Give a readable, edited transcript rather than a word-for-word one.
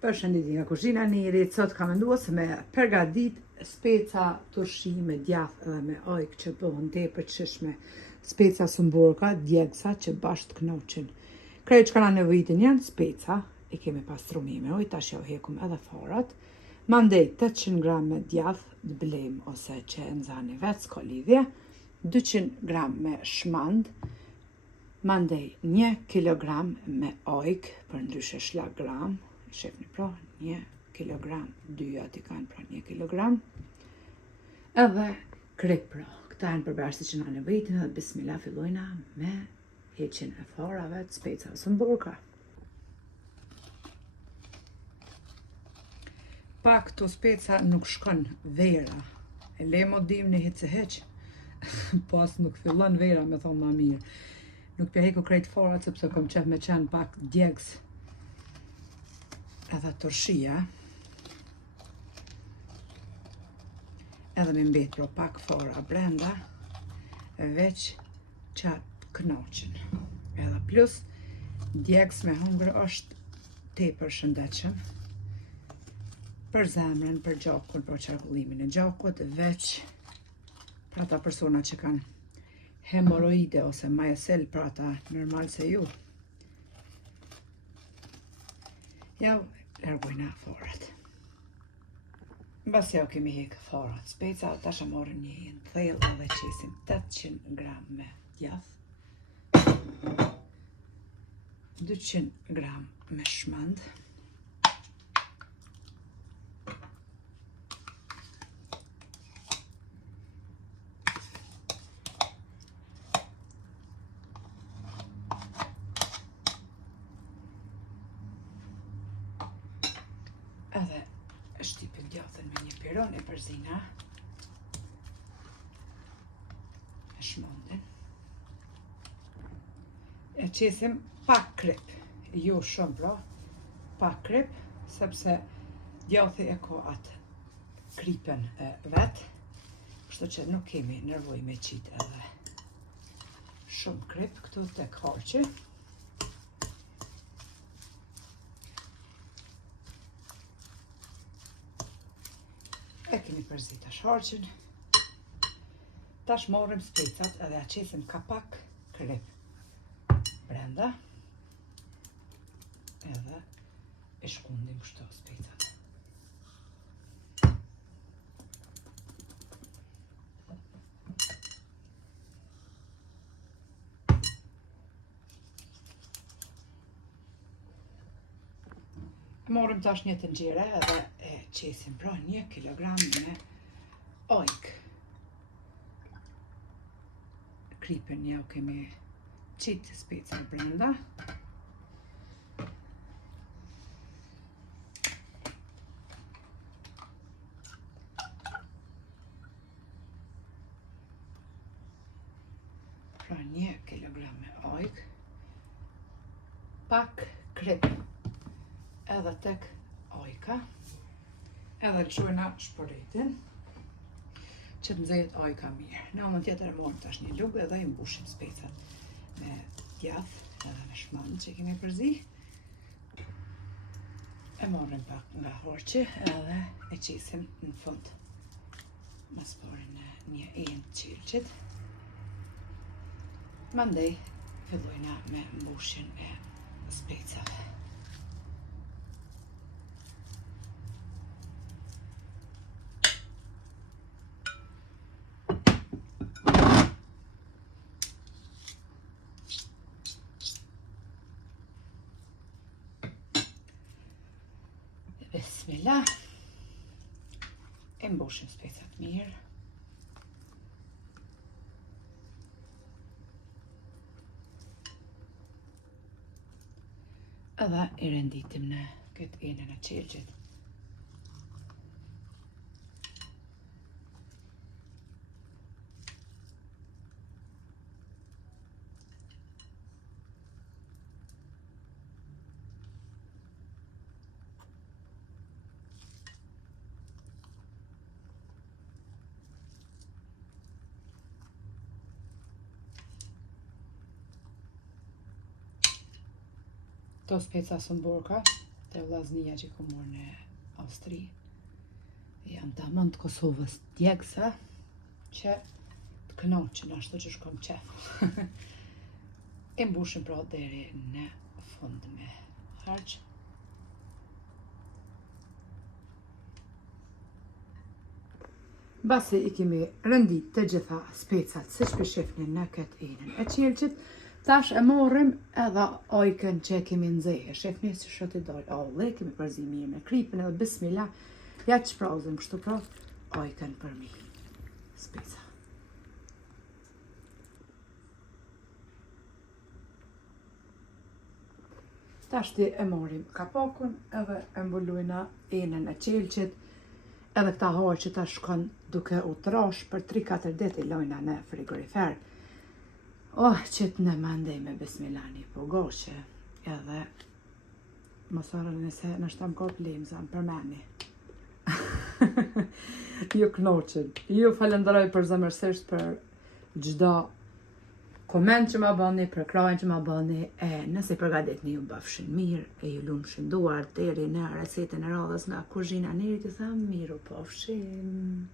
Përshëndetje nga kuzhina Nirit. Sot kam menduar se me përgatit speca turshi me djath dhe me ojk që bëhen tepër të shishme. Speca sumburka, djegsa që bashkë të knoqin. Krejt që kanë nevojitin janë speca, i kemi pastru me ujë, tash jo hekum edhe farat. Mandej 800 gram me djath të blem ose që e nxani vetë s'ka lidhje, 200 gram me shmand, mandej 1 kilogram me ojk, për ndryshe shlag gram, shefni pra, 1 kilogram, dyjat i kanë pra 1 kilogram, edhe krip pra, këta janë përbashkët që na nevojitin dhe bismillah fillojna me heqjen e farave të specave sumburka. Pak të speca nuk shkon vera, e le modim në hitë se heq, pas nuk fillon vera me thonë ma mirë. Nuk për heku krejt farat sepse kom qef me qenë pak djegs edhe turshia, edhe me mbet pro pak fara brenda, veç qatë knoqin. Edhe plus, djegs me hungër është tepër shëndetshëm për zemrën, për gjakun, për qarkullimin e gjakut, veç për ata persona që kanë hemoroide ose majasel, për ata normal se ju. Ja, largojna farat. Mbas ja kemi hek farat speca, tash e morëm një thellë edhe qesim 800 gram me djath, 200 gram me shmand, edhe shtypim djathën me një piron e përzina, e shmandin, e qesim pak krip, jo shumë pra, pak krip, sepse djathi e ka atë kripen e vetë, kështu që nuk kemi nevojë me qit edhe shumë krip këtu tek harqi. E kemi përzit tash harqin, tash morëm specat edhe qesim ka pak krip brenda, edhe e shkundim kështu specat. Morëm tash një tenxhere edhe e qesim pra 1 kilogram me ojk. Kripin ja u kemi qit speca brenda. Pra 1 kilogram me ojk. Pak krip edhe tek ojka, edhe lëshojna shpëritin që të nxehet ojka mirë. Në anën tjetër e morëm tash një lugë edhe i mbushim specat me djath edhe me shmand që kemi përzi. E morëm pak nga harqi edhe e qesim në fund mas parin e një enë qilqit. Mandej fillojna me mbushjen e specave. Bismillah, e mbushim specat mirë. Edhe i renditim në këtë enën e qelgjit. Këto speca sumburka Të vllaznia që ku morë në Austri. Janë tamam të Kosovës djegsa që të kënaqen ashtu që shkon qef. E mbushim pra deri në fund me harç. Basi i kemi rëndit të gjitha specat siç po shihni në këtë enën e qelçit. Tash e morrim edhe ojkën që kemi nxehë. Shihni si shoti dal olli, kemi përzi mirë me kripën edhe bismillah. Ja të shprozim kështu pra ojkën për mi. Speca. Tash ti e morim kapakun edhe e mbulojna enën e qelçit. Edhe këta harçe ta shkon duke u trash për 3-4 ditë i lojna në frigorifer. Oh, qëtë në mandej me bismilani po goqe. Edhe mos harroni se në shtam ka plemzan për meni. Ju knoqen. Ju falenderoj për zemërsisht për çdo koment që ma bëni, për krajnë që ma bëni, nëse përgatitni ju bëfshin mirë, e ju lumshin duart deri në recetën e radhës nga kuzhina Nerit, ju tham miru pofshim.